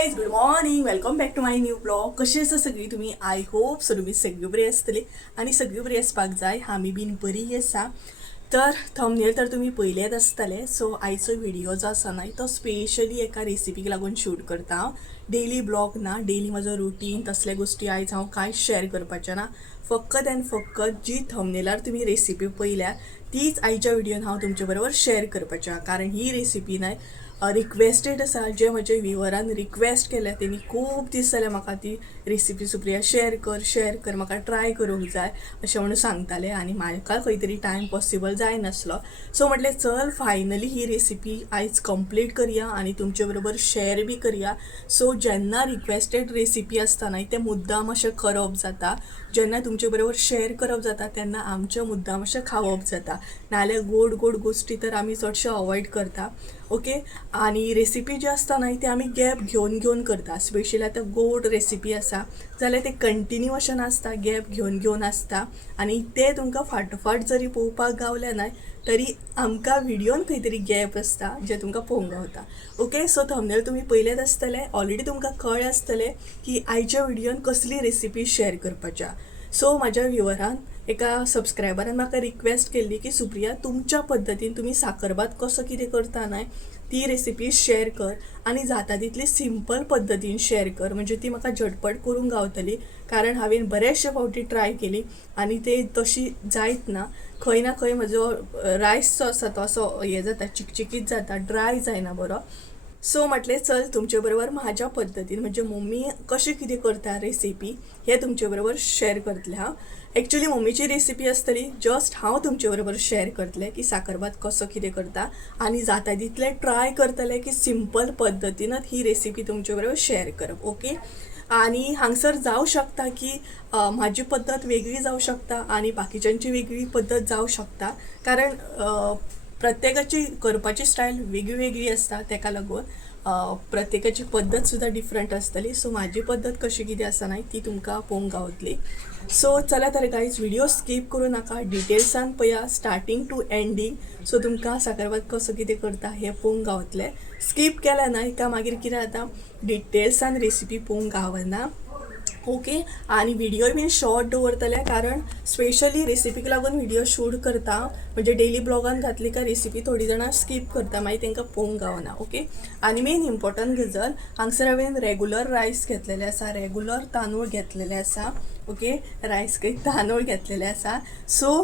Guys, good morning. Welcome back to my new blog. कशी आसा सगळी तुम्ही? आय होप सो तुम्ही सगळी बरी आसतली आणि सगळी बरी आसपाक जाय. आमी बीन बरी आसा. तर थंबनेल तर तुम्ही पळयलेच आसतले. सो आयचो व्हिडिओ जो आसा न्हय तो स्पेशली एका रेसिपीक लागून शूट करता हांव. डेली ब्लॉग ना, डेली म्हजो रुटीन तसले गोष्टी आयज हांव कांयच शेअर करपाचें ना. फकत एंड फकत जी थंबनेलार तुम्ही रेसिपी पळयल्या तीच आयच्या व्हिडिओन हांव तुमचे बरोबर शेअर करपाचें. कारण ही रेसिपी न्हय रिक्वेस्टेड आसा. जे म्हजे व्ह्युअरान रिक्वेस्ट केल्या तेणी खूब दीस जाले म्हाका ती रेसिपी सुप्रिया शेअर कर म्हाका ट्राय करूंक जाय अशें म्हणून सांगताले आनी म्हाका खंय तरी टायम पॉसिबल जायनासलो. सो म्हटलें चल फायनली ही रेसिपी आयज कंप्लीट करया आनी तुमचे बरोबर शेअर बी करया. सो जेन्ना रिक्वेस्टेड रेसिपी आसता न्हय तें मुद्दाम अशें करप जाता. जेन्ना तुमचे बरोबर शेअर करप जाता तेन्ना आमचें मुद्दाम अशें खावप जाता. नाल्यार गोड गोड गोश्टी तर आमी चडशे अवॉयड करता. ओके. आणि रेसिपी जी आसता न्हय ती आमी गॅप घेवन घेवन करता. स्पेशली आतां गोड रेसिपी आसा जाल्यार ते कंटिन्युएशन आसता, गॅप घेवन घेवन आसता आनी ते तुमकां फाटोफाट जरी पळोवपाक गावले न्हय तरी आमकां व्हिडिओन खंय तरी गॅप आसता जे तुमकां पळोवंक गावता. ओके. सो थंबनेल तुमी पळयलेच आसतले. ऑलरेडी तुमकां कळ्ळें आसतलें की आयच्या व्हिडिओन कसली रेसिपी शेअर करपाच्या. सो म्हाज्या व्ह्युअरान एका सबस्क्रायबरान म्हाका रिक्वेस्ट केल्ली की सुप्रिया तुमच्या पद्दतीन तुम्ही साकरभात कसो कितें करता न्हय ती रेसिपी शेअर कर आनी जाता तितली सिंपल पद्दतीन शेअर कर म्हणजे ती म्हाका झटपट करूंक गावतली. कारण हांवें बरेचशे फावटी ट्राय केली आनी ते तशी जायत ना. खंय ना खंय म्हजो रायस जो आसा तो असो हे जाता, चिकचिकीत जाता, ड्राय जायना बरो. सो म्हटलें चल तुमचे बरोबर म्हाज्या पद्दतीन म्हणजे मम्मी कशी कितें करता रेसिपी हे तुमचे बरोबर शेअर करतलें हांव. एक्चुअली मम्मीची रेसिपी आसतली, जस्ट हांव तुमचे बरोबर शेअर करतलें की साकरभात कसो कितें करता आनी जाता तितलें ट्राय करतलें की सिंपल पद्दतीनच ही रेसिपी तुमचे बरोबर शेअर करप. ओके. आणि हांगसर जावं शकता की म्हाजी पद्दत वेगळी जावं शकता आणि बाकीच्यांची वेगळी पद्दत जावं शकता. कारण प्रत्येकाची करपाची स्टायल वेगळी वेगळी आसता. ताका लागून प्रत्येकाची पद्दत सुद्धा डिफरंट आसतली. सो म्हाजी पद्दत कशी कितें आसा न्हय ती तुमकां पळोवंक गावतली. सो चला तर गायज व्हिडिओ स्कीप करूं नाका, डिटेल्सान पळया स्टार्टिंग टू एंडींग. सो तुमकां साकरभात कसो कितें करता हे पळोवंक गावतलें. स्कीप केल्या न्हय का मागीर कितें जाता डिटेल्सान रेसिपी पळोवंक गावना. ओके. आणि व्हिडिओ बीन शॉर्ट दवरतले कारण स्पेशली रेसिपीक लागून व्हिडिओ शूट करता म्हणजे डेली ब्लॉगान घातली का रेसिपी थोडी जाणां स्कीप करता मागीर तांकां पळोवंक गावना. ओके. आणि मेन इम्पॉर्टंट गजाल हांगसर हांवें रेगुलर रायस घेतलेले आसा, रेगुलर तांदूळ घेतलेले आसा. ओके. रायस काही तांदूळ घेतलेले आसा. सो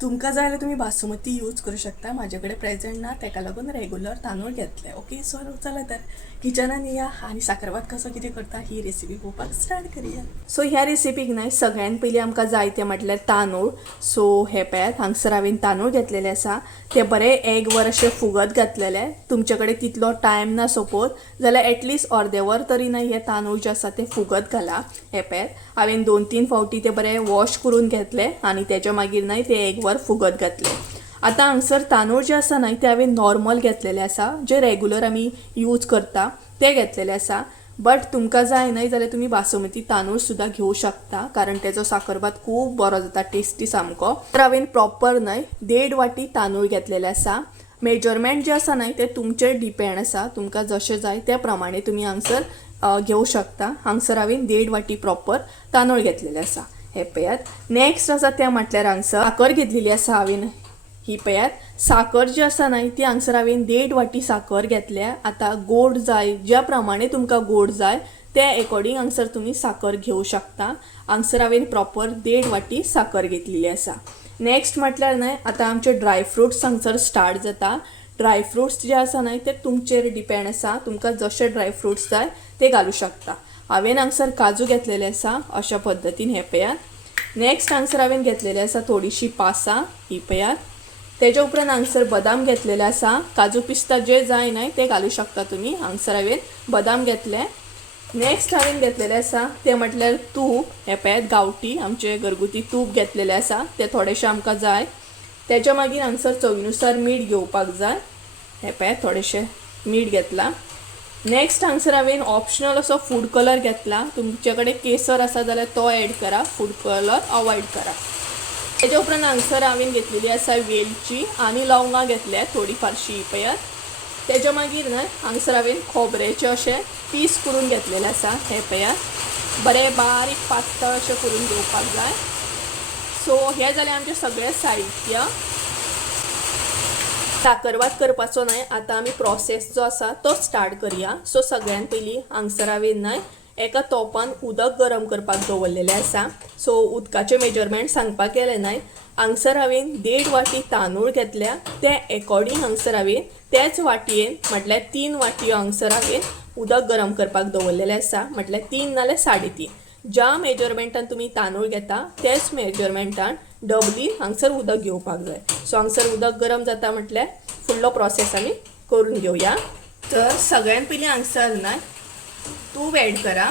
तुमकां जाय जाल्यार तुमी बासमती यूज करूं शकता. म्हाजे कडेन प्रेझेंट ना ताका लागून रेगुलर तांदूळ घेतले. ओके. सो चला तर किचनान या आनी साकरभात कसो कितें करता ही रेसिपी पळोवपाक स्टार्ट करूया. सो ह्या रेसिपीक न्हय सगळ्यान पयलीं आमकां जाय ते म्हटल्यार तांदूळ. सो हे पळयात हांगसर हांवें तांदूळ घेतलेले आसा. ते बरे एक वर अशे फुगत घातलेले. तुमचे कडेन तितलो टायम ना सपोज जाल्यार एटलीस्ट अर्दे वर तरी न्हय हे तांदूळ जे आसा ते फुगत घाला. हे पळयात हांवें 2-3 फावटी ते बरे वॉश करून घेतले आनी तेच्या मागीर न्हय ते एक वर फुगत घातले. आतां हांगसर तांदूळ जे आसा न्हय ते हांवें नॉर्मल घेतलेले आसा, जे रेगुलर आमी यूज करता ते घेतलेले आसा. बट तुमकां जाय न्हय जाल्यार तुमी बासमती तांदूळ सुद्दां घेवं शकता कारण तेजो साकरभात खूब बरो जाता, टेस्टी सामको. तर हांवें प्रॉपर न्हय 1.5 वाटी तांदूळ घेतलेले आसा. मेजरमेंट जे आसा न्हय ते तुमचेर डिपेंड आसा, तुमकां जशें जाय त्या प्रमाणे तुमी हांगसर घेवं शकता. हांगसर हांवें 1.5 वाटी प्रॉपर तांदूळ घेतलेले आसा. हे पळयात. नेक्स्ट आसा तें म्हटल्यार हांगसर साकर घेतलेली आसा हांवें. ही पळयात साकर जी आसा न्हय ती हांगसर हांवें 1.5 वाटी साकर घेतल्या. आतां गोड जाय ज्या प्रमाणे तुमकां गोड जाय ते अकॉर्डिंग हांगसर तुमी साकर घेवं शकता. हांगसर हांवें प्रॉपर 1.5 वाटी साकर घेतलेली आसा. नेक्स्ट म्हटल्यार न्हय आतां आमचे ड्रायफ्रुट्स हांगसर स्टार्ट जाता. ड्रायफ्रुट्स जे आसा न्हय ते तुमचेर डिपेंड आसा, तुमकां जशे ड्रायफ्रुट्स जाय ते घालूं शकता. हांवें हांगसर काजू घेतलेले आसा अशा पद्दतीन. हे पळयात. नेक्स्ट हांगसर हांवें घेतलेले आसा थोडीशी पासां. ही पळयात. तेज्या उपरांत हांगसर बदाम घेतलेले आसा. काजू पिस्ता जे जाय न्हय ते घालूं शकता तुमी. हांगसर हांवें बदाम घेतले. नेक्स्ट हांवें घेतलेले आसा ते म्हटल्यार तूप. हे पळयात गांवठी आमचे घरगुती तूप घेतलेले आसा, ते थोडेशे आमकां जाय. तेच्या मागीर हांगसर चवीनुसार मीठ घेवपाक जाय. हे पळयात थोडेशे मीठ घेतला. नेक्स्ट हांगसर हांवें ऑप्शनल असो फूड कलर घेतला. तुमचे कडेन केसर आसा जाल्यार तो ॲड करा, फूड कलर अवॉइड करा. तेच्या उपरांत हांगसर हांवें घेतलेली आसा वेलची आनी लवंगां घेतल्या थोडी फारशी. पळयात तेच्या मागीर न्हय हांगसर हांवें खोबऱ्याचे अशे पीस करून घेतलेले आसा. हे पळयात बरे बारीक पातळ अशे करून घेवपाक जाय. सो हे जालें आमचें सगळें साहित्य. साकरभात करपाचो न्हय आतां आमी प्रोसेस जो आसा तो स्टार्ट करुया. सो सगळ्यान पयलीं हांगसर हांवें न्हय एका तोपान उदक गरम करपाक दवरलेलें आसा. सो उदकाचें मेजरमेंट सांगपाक गेलें न्हय हांगसर हांवें 1.5 वाटी तांदूळ घेतल्या. ते अकॉर्डिंग हांगसर हांवें त्याच वाटयेन म्हटल्यार 3 वाटी हांगसर हांवें उदक गरम करपाक दवरलेलें आसा. म्हटल्यार 3 नाल्यार 3.5. ज्या मेजरमेंटान तुमी तांदूळ घेता तेच मेजरमेंटान डबली हांगसर उदक घेवपाक जाय. सो हांगसर उदक गरम जाता म्हटल्यार फुडलो प्रोसेस आमी करून घेवया. तर सगळ्यान पयलीं हांगसर न्हय तूप एड करा.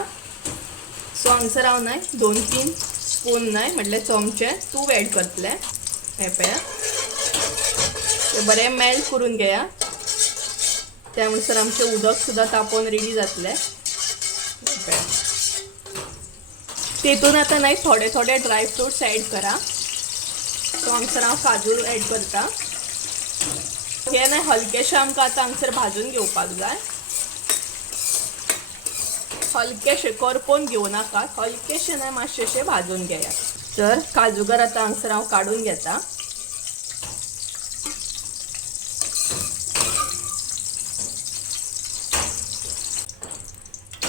सो हांगसर हांव न्हय 2-3 स्पून न्हय म्हटल्यार चमचे तूप एड करतले. हे पळया ते बरें मेल्ट करून घेया. त्या अनुसार आमचें उदक सुद्दां तापोवन रेडी जातलें. तेतून आतां न्हय थोडे थोडे ड्राय फ्रुट्स एड करा. सो हांगसर हांव काजू एड करता. हे न्हय हलकेशे आमकां आतां हांगसर भाजून घेवपाक जाय. हलकेशे करपून घेवं नाकात, हलकेशे न्हय मातशेशे भाजून घेया. तर काजूगर आतां हांगसर हांव काडून घेता.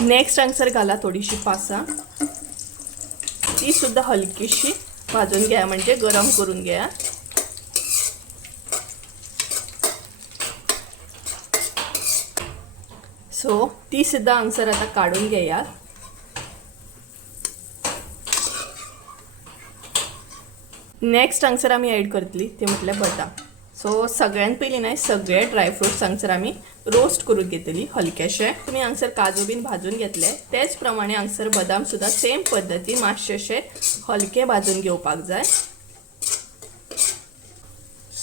नेक्स्ट हांगसर घाला थोडीशी पासां. ती सुद्दां हलकीशी भाजून घ्या म्हणजे गरम करून घ्या. सो ती सुद्दां हांगसर आतां काडून घेया. नेक्स्ट हांगसर आमी एड करतली ते म्हटल्यार बदाम. सो सगळ्यान पयलीं न्हय सगळे ड्रायफ्रुट्स हांगसर आमी रोस्ट करून घेतली हलकेशे. तुमी हांगसर काजू बीन भाजून घेतले तेच प्रमाणे हांगसर बदाम सुद्दां सेम पद्दतीन मातशेशे हलके भाजून घेवपाक जाय.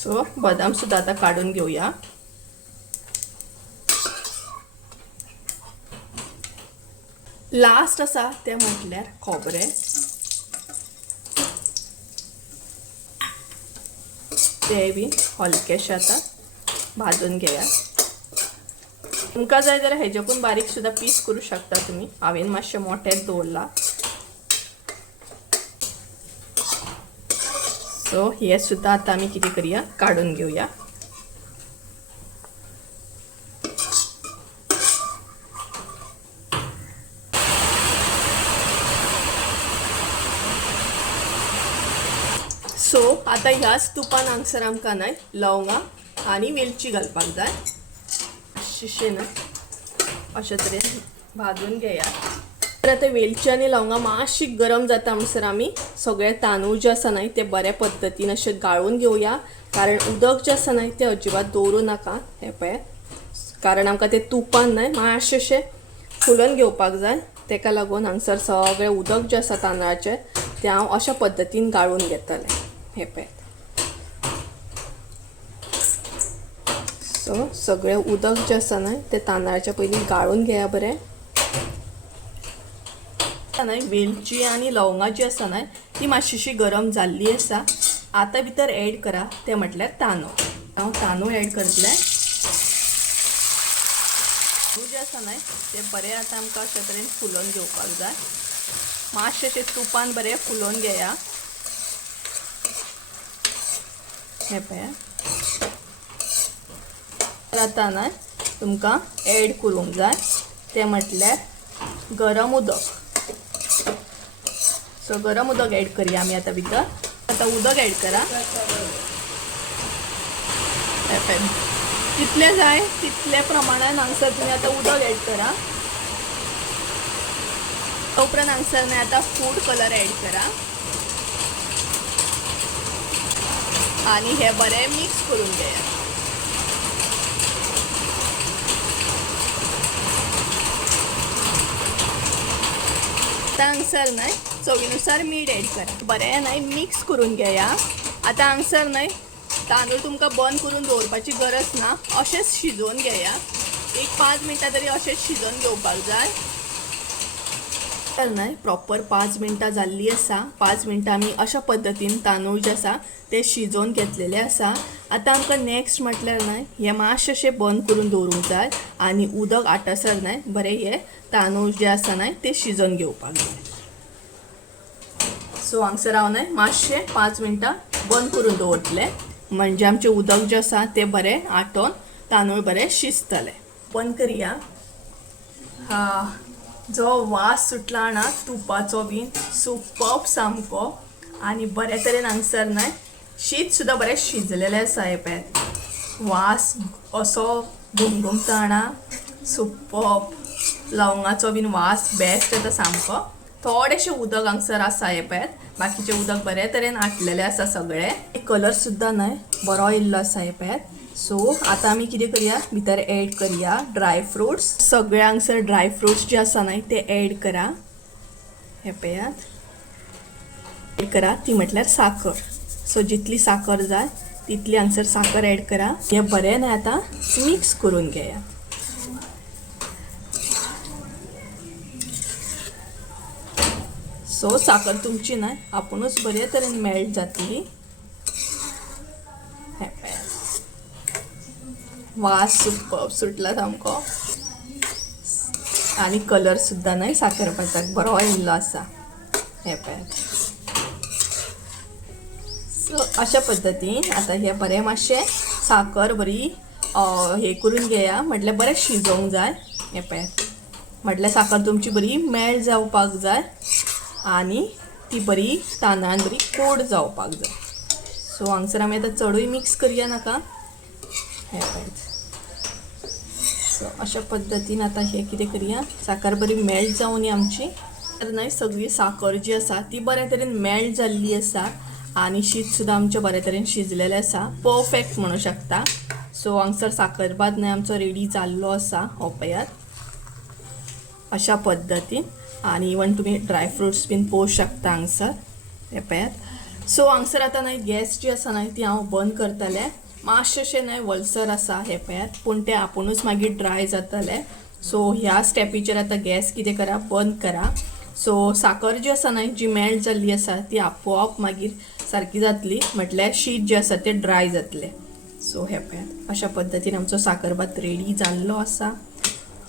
सो बदाम सुद्दां आतां काडून घेवया. लास्ट आसा ते म्हटल्यार खोबरें. ते बी हलकेशे आतां भाजून घेया. तुमकां जाय जाल्यार हेच्याकून बारीक सुद्दां पीस करू शकता तुमी. हांवें मातशें मोठेंच दवरला. सो हे सुद्दां आतां आमी कितें करुया काडून घेवया. सो आतां ह्याच तुपान हांगसर आमकां न्हय लवंगां आनी वेलची घालपाक जाय. मातशेशे न्हय अशे तरेन भाजून घेया. तर आतां वेलची आनी लवंगां मातशी गरम जाता हांगसर आमी सगळे तांदूळ जे आसा न्हय ते बऱ्या पद्दतीन अशे गाळून घेवया. कारण उदक जे आसा न्हय ते अजिबात दवरूं नाका. हे पळय कारण आमकां ते तुपान न्हय मातशेशे फुलोवन घेवपाक जाय. तेका लागून हांगसर सगळें उदक जें आसा तांदळाचें तें हांव अशा पद्दतीन गाळून घेतलें. हे पळय सो सगळें उदक जें आसा न्हय तें तांदळाच्या पयलीं गाळून घेया बरें. न्हय वेलची आनी लवंगां जी आसा न्हय ती मातशीशी गरम जाल्ली आसा. आतां भितर एड करा ते म्हटल्यार तांदूळ. हांव तांदूळ एड करतलें. तांदूळ जे आसा न्हय ते बरें आतां आमकां अशे तरेन फुलोवन घेवपाक जाय. मातशेशे तुपान बरें फुलोवन घेया. हे पळया आतां न्हय तुमकां एड करूंक जाय ते म्हटल्यार गरम उदक. सो गरम उदक एड करूया आमी आतां भितर. आतां उदक एड करा. कितले जाय तितले प्रमाणान हांगसर तुमी आतां उदक एड करा. उपरांत हांगसर न्हय आतां फूड कलर एड करा आणि हे बरें मिक्स करून घेया. आतां हांगसर न्हय चवीनुसार मीठ एड करा. बरें न्हय मिक्स करून घेया. आतां हांगसर न्हय तांदूळ तुमकां बंद करून दवरपाची गरज ना. अशेंच शिजोवन घेया. एक 5 मिनटां तरी अशेंच शिजोवन घेवपाक जाय. तर न्हय प्रॉपर 5 मिनटां जाल्ली आसा. 5 मिनटां आमी अशा पद्दतीन तांदूळ जे आसा ते शिजोवन घेतलेले आसा. आतां आमकां नेक्स्ट म्हटल्यार न्हय हे मातशे अशें बंद करून दवरूंक जाय आनी उदक आटसर न्हय बरें हे तांदूळ जे आसा न्हय ते शिजोवन घेवपाक जाय. सो हांगसर हांव न्हय मातशे 5 मिनटां बंद करून दवरतलें म्हणजे आमचें उदक जें आसा तें बरें आटोवन तांदूळ बरें शिजतले. बंद करया. जो वास सुटला ना तुपाचो बीन सुपर्ब सामको आनी बरे तरेन हांगसर न्हय शीत सुद्दां बरें शिजलेलें आसा. हे पळय वास असो घुमघुमताना सुपर्ब. लवंगाचो बीन वास बेस्ट येता सामको. थोडेशें उदक हांगसर आसा. हे पळय बाकीचें उदक बरे तरेन आटलेलें आसा सगळें. कलर सुद्दां न्हय बरो येयल्लो आसा. हे पळय सो आतां आमी कितें करया भितर एड करया ड्राय फ्रुट्स. सगळे हांगसर ड्राय फ्रुट्स जे आसा न्हय ते एड करा. हे पळयात एड करा ती म्हटल्यार साखर. सो जितली साखर जाय तितली हांगसर साखर एड करा. हे बरें न्हय आतां मिक्स करून घेया. सो साखर तुमची न्हय आपुणूच बरे तरेन मेल्ट जातली. हे पळय वास सुपर्ब सुटला सामको आनी कलर सुद्दां न्हय साखरभाताक बरो येयल्लो आसा. हे पळय सो अशा पद्दतीन आतां हे बरें मातशें साखर बरी हे करून घेया म्हटल्यार बरें शिजोवंक जाय. हे पळय म्हटल्यार साखर तुमची बरी मेल्ट जावपाक जाय आनी ती बरी तांदळान बरी कोड जावपाक जाय. सो हांगसर आमी आतां चडूय मिक्स करया नाका. हे पळय सो अशा पद्दतीन आतां हे कितें करया साखर बरी मेल्ट जावन आमची न्हय सगळी साखर जी आसा ती बरे तरेन मेल्ट जाल्ली आसा आनी शीत सुद्दां आमचें बरे तरेन शिजलेलें आसा. परफेक्ट म्हणूं शकता. सो हांगसर साखरभात न्हय आमचो रेडी जाल्लो आसा. हो पळयात अशा पद्दतीन आनी इवन तुमी ड्राय फ्रुट्स बीन पळोवंक शकता हांगसर. हे पळयात सो हांगसर आतां न्हय गॅस जी आसा न्हय ती हांव बंद करतलें. मातशेंशें न्हय वलसर आसा. हे पळयात पूण तें आपुणूच मागीर ड्राय जातलें. सो ह्या स्टेपीचेर आतां गॅस कितें करा बंद करा. सो साखर जी आसा न्हय जी मेल्ट जाल्ली आसा ती आपोआप मागीर सारकी जातली म्हटल्यार शीत जें आसा तें ड्राय जातलें. सो हे पळयात अशा पद्दतीन आमचो साखरभात रेडी जाल्लो आसा.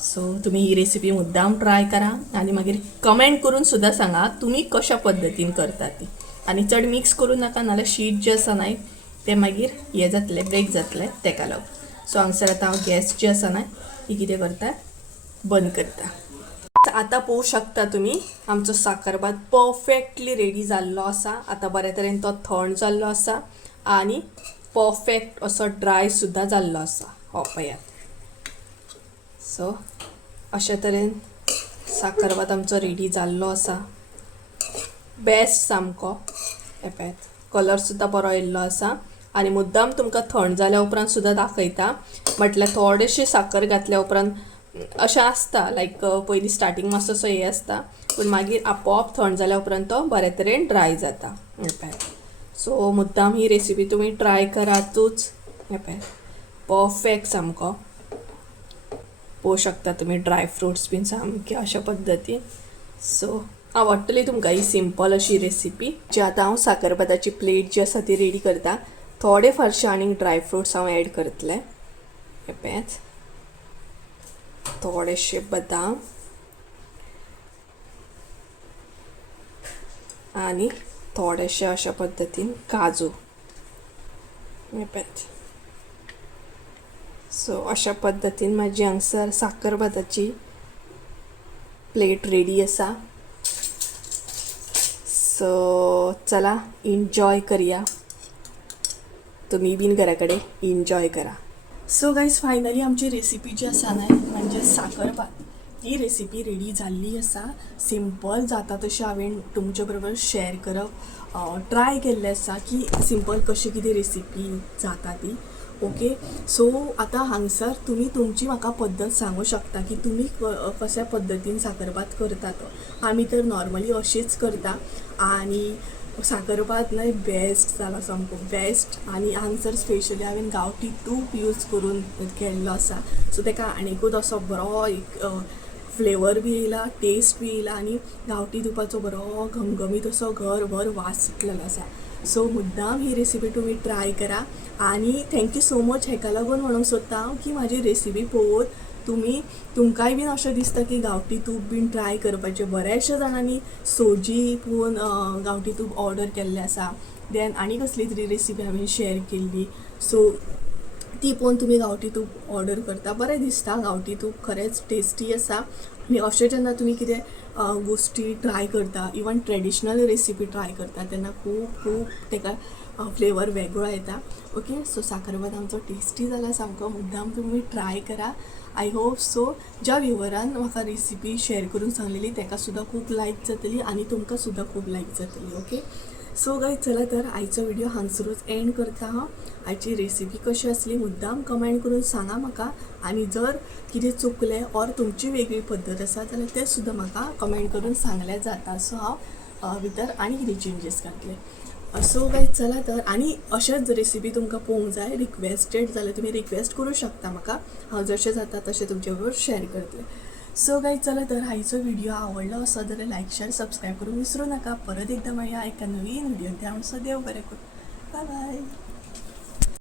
सो तुमी ही रेसिपी मुद्दाम ट्राय करा आनी मागीर कमेंट करून सुद्दां सांगा तुमी कशा पद्दतीन करता ती. आनी चड मिक्स करूं नाका नाल्यार शीत जें आसा न्हय तें मागीर हें जातलें ब्रेक जातलें तेका लागून. सो हांगसर आतां हांव गॅस जी आसा न्हय ती कितें करता बंद करता. आतां पळोवंक शकता तुमी आमचो साखरभात परफेक्टली रेडी जाल्लो आसा. आतां बरे तरेन तो थंड जाल्लो आसा आनी परफेक्ट असो ड्राय सुद्दां जाल्लो आसा. हो पळयात सो अशा तरेन साखरभात आमचो रेडी जाल्लो आसा. बेस्ट सामको. हे पळयात कलर सुद्दां बरो येयल्लो आसा आनी मुद्दाम तुमकां थंड जाल्या उपरांत सुद्दां दाखयता म्हटल्यार थोडेशें साखर घातल्या उपरांत अशें आसता लायक पयलीं स्टार्टींग मातसो असो हें आसता पूण मागीर आपोआप थंड जाल्या उपरांत तो बरे तरेन ड्राय जाता. हे पळयात सो मुद्दाम ही रेसिपी तुमी ट्राय करातूच. हे पळयात परफेक्ट सामको. पळोवंक शकता तुमी ड्राय फ्रुट्स बीन सामके अशा पद्दतीन. सो आवडटली तुमकां ही सिंपल अशी रेसिपी जी आतां हांव साखरभाताची प्लेट जी आसा ती रेडी करता. थोडे फारशे आनी ड्राय फ्रुट्स हांव एड करतलें. हे पळयात थोडेशे बदाम आनी थोडेशे अशा पद्दतीन काजू. हे पळयात सो अशा पद्दतीन म्हाजी हांगसर साखरभाताची प्लेट रेडी आसा. सो चला एन्जॉय करया. तुमी बीन घरा कडेन एन्जॉय करा. सो गायज फायनली आमची रेसिपी जी आसा न्हय म्हणजे साखरभात ही रेसिपी रेडी जाल्ली आसा. सिंपल जाता तशें हांवें तुमचे बरोबर शेअर करप ट्राय केल्लें आसा की सिंपल कशी कितें रेसिपी जाता ती. ओके सो आतां हांगसर तुमी तुमची म्हाका पद्दत सांगूं शकता की तुमी कशा पद्दतीन साखरभात करता तो. आमी तर नॉर्मली अशीच करता आनी साखरभात न्हय बेस्ट जाला सामको बेस्ट. आनी हांगसर स्पेशली हांवें गांवठी तूप यूज करून केल्लो आसा सो तेका आनीकूच असो बरो एक फ्लेवर बी येयला टेस्ट बी येयला आनी गांवठी तुपाचो बरो घमघमीत असो घरभर वास सुटलेलो आसा. सो मुद्दाम ही रेसिपी तुम्ही ट्राय करा. आणि थँक्यू सो मच हेका लागून म्हणूंक सोदता हांव की म्हाजी रेसिपी पळोवन तुमकांय बीन अशें दिसता की गांवठी तूप बीन ट्राय करपाचें. बऱ्याचशा जाणांनी सोजी पळोवन गांवठी तूप ऑर्डर केल्लें आसा. देन आनी कसली तरी रेसिपी हांवें शेअर केल्ली, सो ती पळोवन तुमी गांवठी तूप ऑर्डर करता. बरें दिसता, गांवठी तूप खरेंच टेस्टी आसा. आनी अशें जेन्ना तुमी कितें गोश्टी ट्राय करता, इवन ट्रेडिशनल रेसिपी ट्राय करता, तेन्ना खूब तेका फ्लेवर वेगळो येता. ओके, सो साकरभात आमचो टेस्टी जाला सामको. मुद्दाम तुमी ट्राय करा. आय होप सो ज्या व्ह्युवरान म्हाका रेसिपी शेअर करून सांगलेली तेका सुद्दां खूब लायक जातली आनी तुमकां सुद्दां खूब लायक जातली. ओके, सो गायज चला तर आयचो व्हिडिओ हांगसरूच एंड करता हांव. आयची रेसिपी कशी आसली मुद्दाम कमेंट करून सांगा म्हाका. आनी जर कितें चुकलें ऑर तुमची वेगळी पद्दत आसा जाल्यार तें सुद्दां म्हाका कमेंट करून सांगल्यार जाता. सो हांव भितर आनी कितें चेंजीस घातले. सो गायज चला तर, आनी अशेंच रेसिपी तुमकां पळोवंक जाय, रिक्वेस्टेड जाल्यार तुमी रिक्वेस्ट करूं शकता म्हाका. हांव जशें जाता तशें तुमचे बरोबर शेअर करतलें. सो गायज चला तर, आयचो व्हिडिओ आवडलो असो जाल्यार लायक शेअर सबस्क्राईब करून विसरू नका. परत एकदा मेळया एका नवीन व्हिडिओ. त्या म्हणसर देव बरें करूं. Bye bye.